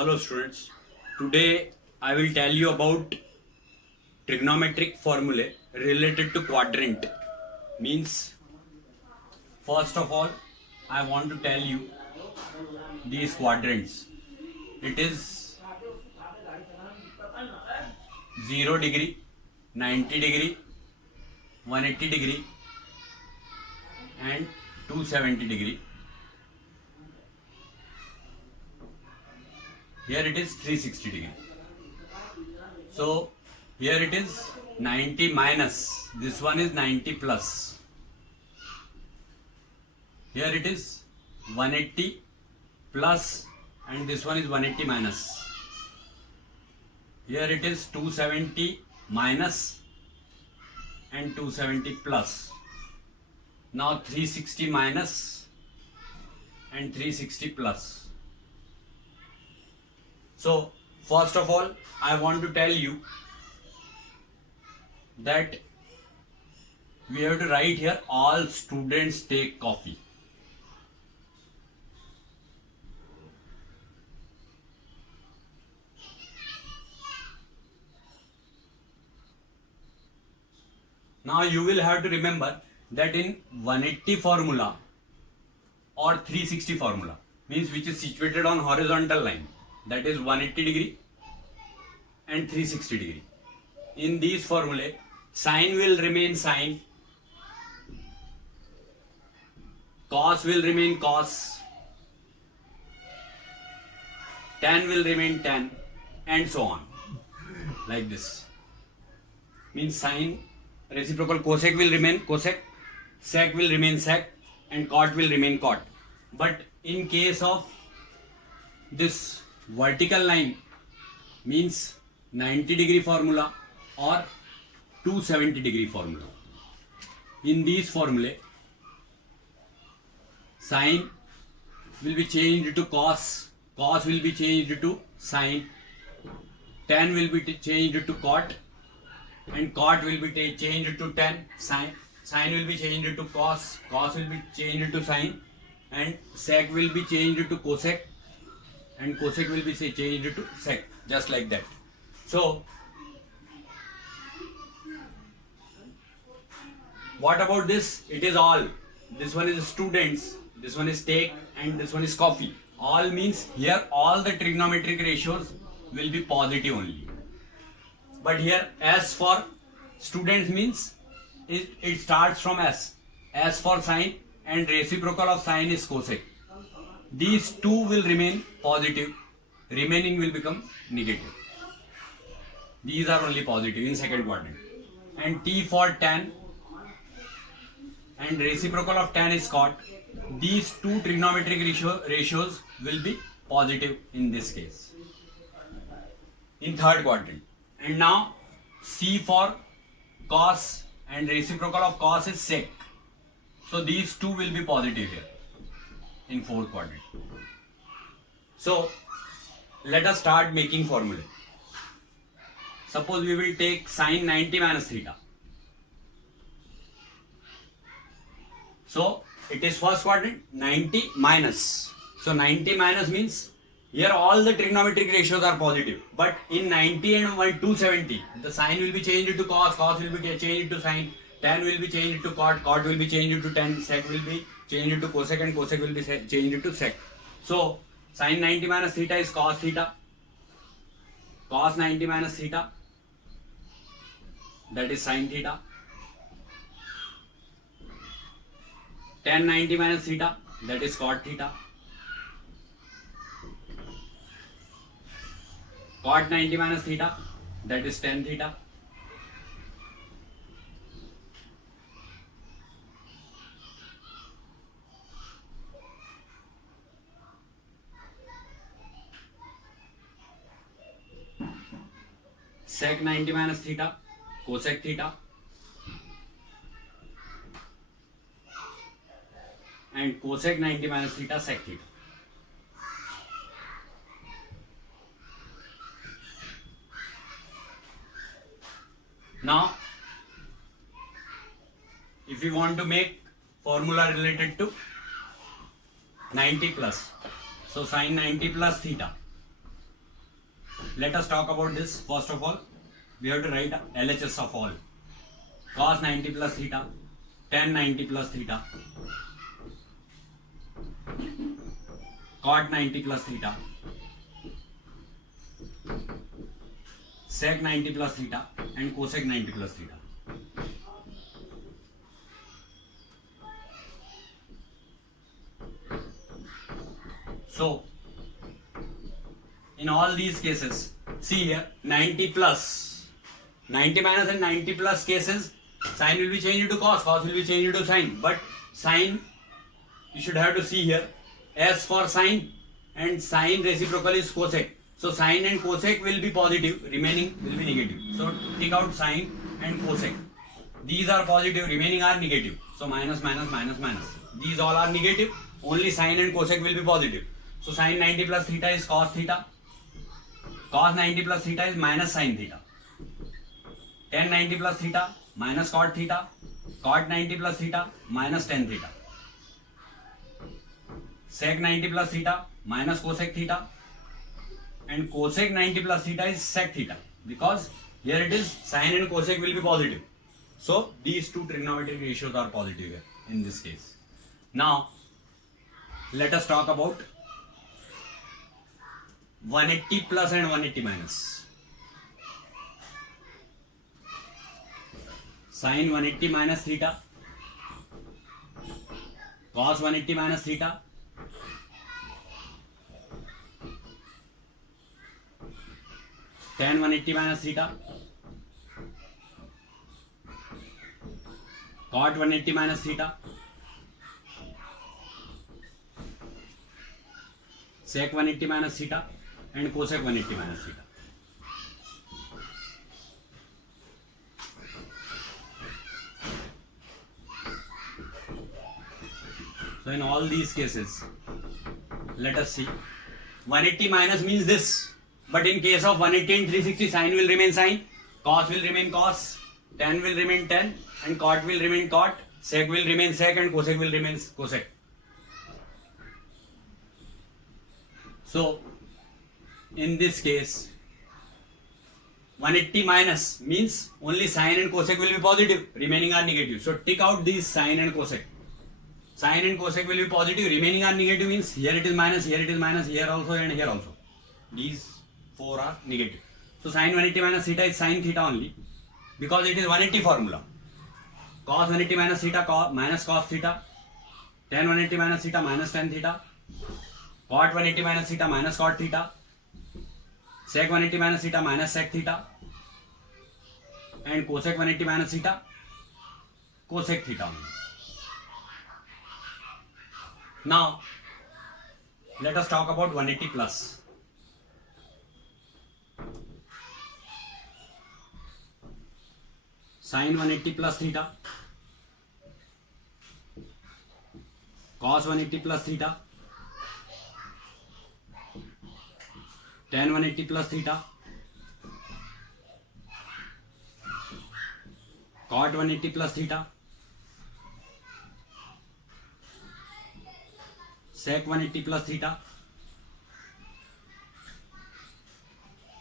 Hello students, today I will tell you about trigonometric formulae related to quadrant. Means, first of all, I want to tell you these quadrants. It is 0 degree, 90 degree, 180 degree and 270 degree. Here it is 360 degree. So here it is 90 minus, this one is 90 plus. Here it is 180 plus and this one is 180 minus. Here it is 270 minus and 270 plus. Now 360 minus and 360 plus. So first of all, I want to tell you that we have to write here all students take coffee. Now you will have to remember that in 180 formula or 360 formula, means which is situated on horizontal line, that is 180 degree and 360 degree. In these formulae, sine will remain sine, cos will remain cos, tan will remain tan, and so on, like this. Means sine reciprocal cosec will remain cosec, sec will remain sec, and cot will remain cot. But in case of this vertical line, means 90 degree formula or 270 degree formula. In these formulae, sine will be changed to cos, cos will be changed to sine, tan will be changed to cot, and cot will be changed to tan, sine will be changed to cos, cos will be changed to sine, and sec will be changed to cosec, and cosec will be changed to sec, just like that. So what about this? It is all. This one is students, this one is take, and this one is coffee. All means here all the trigonometric ratios will be positive only. But here S for students means it starts from S. S for sine, and reciprocal of sine is cosec. These two will remain positive, remaining will become negative. These are only positive in second quadrant. And T for tan and reciprocal of tan is cot. These two trigonometric ratios will be positive in this case, in third quadrant. And now C for cos and reciprocal of cos is sec. So these two will be positive here in fourth quadrant. So let us start making formulae. Suppose we will take sine 90 minus theta. So it is first quadrant, 90 minus. So 90 minus means here all the trigonometric ratios are positive. But in 90 and 270, the sine will be changed to cos, cos will be changed to sine, tan will be changed to cot, cot will be changed to tan, sec will be changed to cosec, and cosec will be changed to sec. So sine 90 minus theta is cos theta, cos 90 minus theta, that is sine theta, tan 90 minus theta, that is cot theta, cot 90 minus theta, that is tan theta, sec 90 minus theta, cosec theta, and cosec 90 minus theta, sec theta. Now if you want to make formula related to 90 plus, so sin 90 plus theta, let us talk about this. First of all, we have to write LHS of all. Cos 90 plus theta, tan 90 plus theta, cot 90 plus theta, sec 90 plus theta, and cosec 90 plus theta. So, in all these cases, see here, 90 plus, 90 minus and 90 plus cases, sine will be changed into cos, cos will be changed into sine. But sine, you should have to see here, S for sine, and sine reciprocal is cosec. So sine and cosec will be positive, remaining will be negative. So take out sine and cosec. These are positive, remaining are negative. So minus, minus, minus, minus. These all are negative, only sine and cosec will be positive. So sine 90 plus theta is cos theta. Cos 90 plus theta is minus sine theta. Tan 90 plus theta minus cot theta. Cot 90 plus theta minus tan theta. Sec 90 plus theta minus cosec theta. And cosec 90 plus theta is sec theta. Because here it is sine and cosec will be positive. So these two trigonometric ratios are positive here in this case. Now let us talk about 180 plus and 180 minus. Sin 180 minus theta, cos 180 minus theta, tan 180 minus theta, cot 180 minus theta, sec 180 minus theta, and cosec 180 minus theta. So in all these cases, let us see. 180 minus means this, but in case of 180 and 360, sine will remain sine, cos will remain cos, tan will remain tan, and cot will remain cot, sec will remain sec, and cosec will remain cosec. So in this case, 180 minus means only sine and cosec will be positive, remaining are negative. So take out these sine and cosec. Sine and cosec will be positive, remaining are negative means here it is minus, here it is minus, here also and here also. These four are negative. So sine 180 minus theta is sine theta only, because it is 180 formula. Cos 180 minus theta minus cos theta, tan 180 minus theta minus tan theta, cot 180 minus theta minus cot theta, sec 180 minus theta minus sec theta, and cosec 180 minus theta cosec theta only. Now let us talk about 180 plus. Sin 180 plus theta, cos 180 plus theta, tan 180 plus theta, cot 180 plus theta, sec 180 plus theta,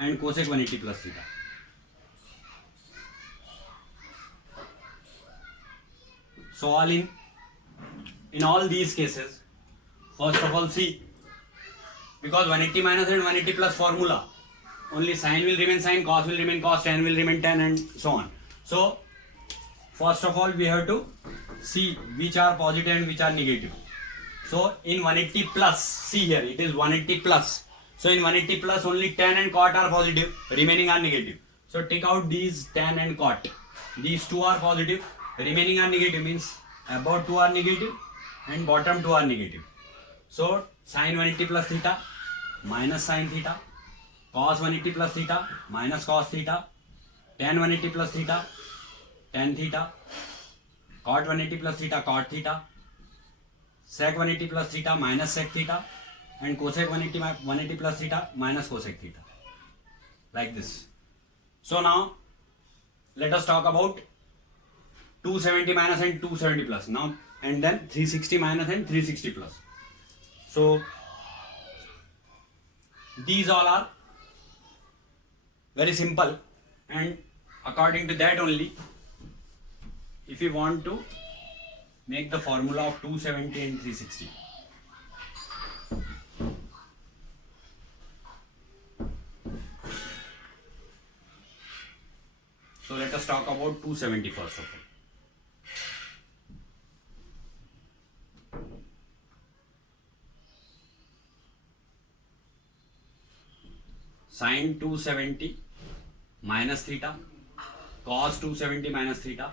and cosec 180 plus theta. So all in all these cases, first of all see, because 180 minus and 180 plus formula, only sine will remain sine, cos will remain cos, tan will remain tan, and so on. So first of all we have to see which are positive and which are negative. So in 180 plus, see here it is 180 plus. So in 180 plus only tan and cot are positive, remaining are negative. So take out these tan and cot. These two are positive, remaining are negative, means above two are negative and bottom two are negative. So sin 180 plus theta minus sin theta, cos 180 plus theta minus cos theta, tan 180 plus theta tan theta, cot 180 plus theta cot theta, sec 180 plus theta minus sec theta, and cosec 180 plus theta minus cosec theta, like this. So now let us talk about 270 minus and 270 plus now, and then 360 minus and 360 plus. So these all are Very simple. And according to that only, if you want to make the formula of 270 and 360. So let us talk about 270 first of all. Sin 270 minus theta, cos 270 minus theta,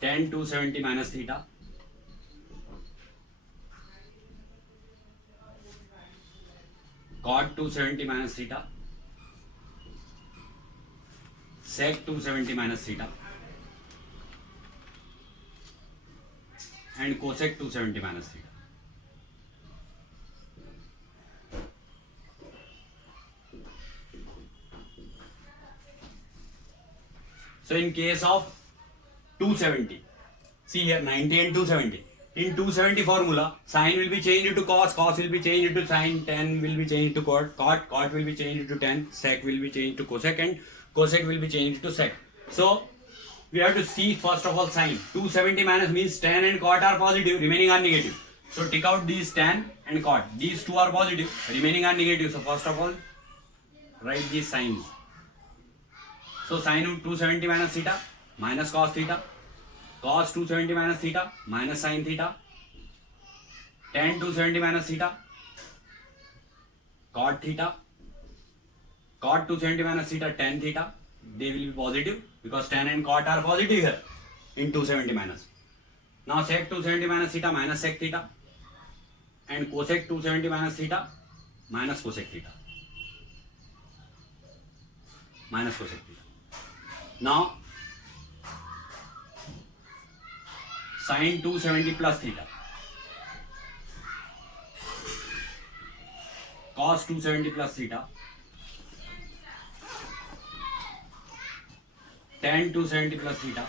tan 270 minus theta, cot 270 minus theta, sec 270 minus theta, and cosec 270 minus theta. So in case of 270, see here 90 and 270. In 270 formula, sine will be changed into cos, cos will be changed into sine, tan will be changed to cot, cot will be changed to tan, sec will be changed to cosec, and cosec will be changed to sec. So we have to see first of all sine. 270 minus means tan and cot are positive, remaining are negative. So take out these tan and cot. These two are positive, remaining are negative. So first of all, write these signs. So sin 270 minus theta minus cos theta, cos 270 minus theta minus sin theta, tan 270 minus theta, cot theta, cot 270 minus theta, tan theta. They will be positive because tan and cot are positive here in 270 minus. Now sec 270 minus theta minus sec theta, and cosec 270 minus theta minus cosec theta. Minus cosec theta. Now sin 270 plus theta, cos 270 plus theta, tan 270 plus theta,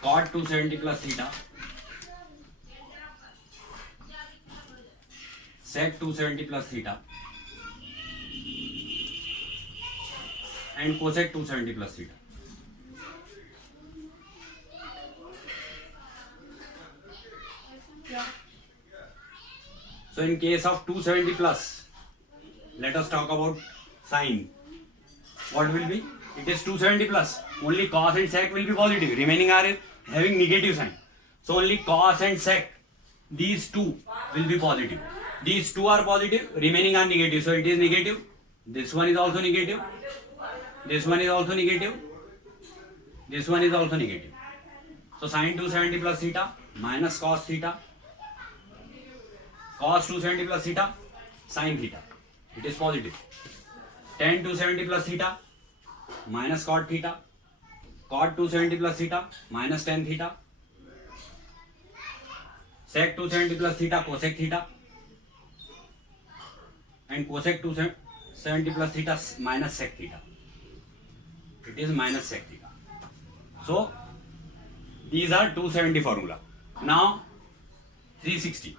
cot 270 plus theta, sec 270 plus theta, and cosec 270 plus theta. So in case of 270 plus, let us talk about sine. What will be? It is 270 plus. Only cos and sec will be positive. Remaining are having negative sign. So only cos and sec, these two will be positive. These two are positive, remaining are negative. So it is negative. This one is also negative. This one is also negative. This one is also negative. So sin 270 plus theta minus cos theta, cos 270 plus theta, sin theta. It is positive. Tan 270 plus theta minus cot theta, cot 270 plus theta minus tan theta, sec 270 plus theta cosec theta, and cosec 270 plus theta minus sec theta. It is minus sec theta. So these are 270 formula. Now 360.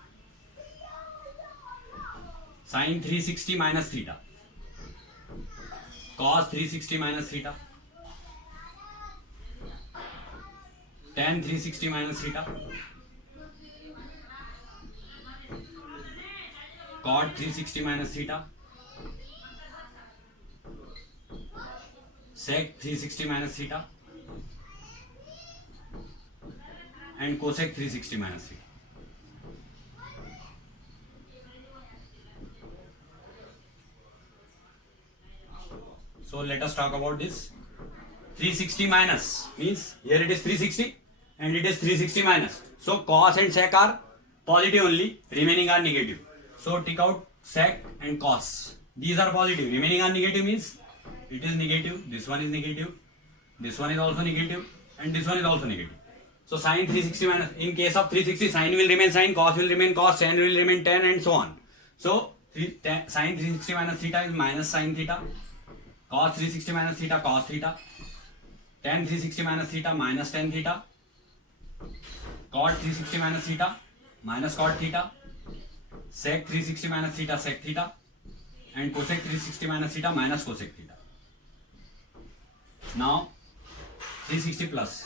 Sin 360 minus theta, cos 360 minus theta, tan 360 minus theta, cot 360 minus theta, sec 360 minus theta, and cosec 360 minus theta. So let us talk about this. 360 minus means here it is 360 and it is 360 minus. So cos and sec are positive only, remaining are negative. So take out sec and cos. These are positive, remaining are negative means it is negative, this one is negative, this one is also negative, and this one is also negative. So sin 360 minus, in case of 360, sin will remain sin, cos will remain cos, tan will remain tan, and so on. So sin 360 minus theta is minus sin theta, cos 360 minus theta cos theta, tan 360 minus theta minus tan theta, cot 360 minus theta minus cot theta, sec 360 minus theta sec theta, and cosec 360 minus theta minus cosec theta. Now 360 plus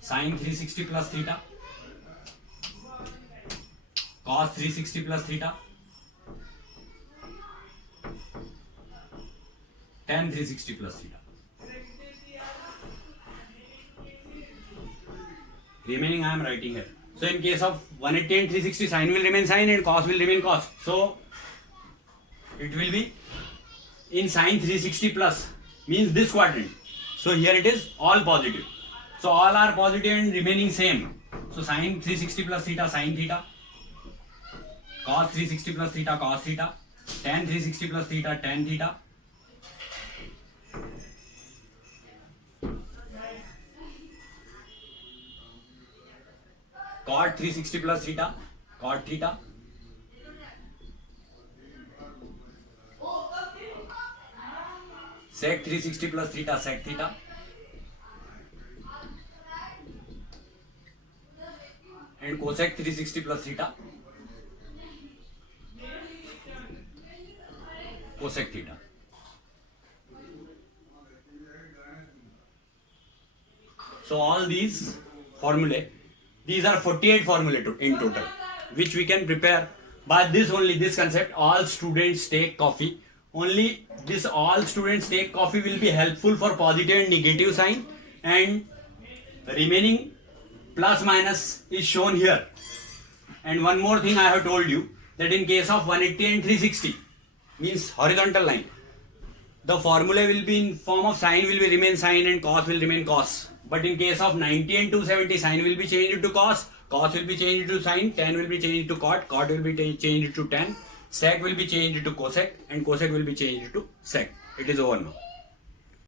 sin 360 plus theta, cos 360 plus theta, tan 360 plus theta. Remaining I am writing here. So in case of 180 and 360, sin will remain sin and cos will remain cos. So it will be in sin 360 plus, means this quadrant. So here it is all positive. So all are positive and remaining same. So sin 360 plus theta sin theta, cos 360 plus theta cos theta, tan 360 plus theta tan theta, cot 360 plus theta cot theta, sec 360 plus theta sec theta, and cosec 360 plus theta cosec theta. So all these formulae, these are 48 formulae in total, which we can prepare by this only, this concept, all students take coffee. Only this all students take coffee will be helpful for positive and negative sign, and remaining plus minus is shown here. And one more thing I have told you, that in case of 180 and 360, means horizontal line, the formula will be in form of sin will be remain sin and cos will remain cos. But in case of 90 and 270, sin will be changed to cos, cos will be changed to sin, tan will be changed to cot, cot will be changed to tan, sec will be changed to cosec, and cosec will be changed to sec. It is over now.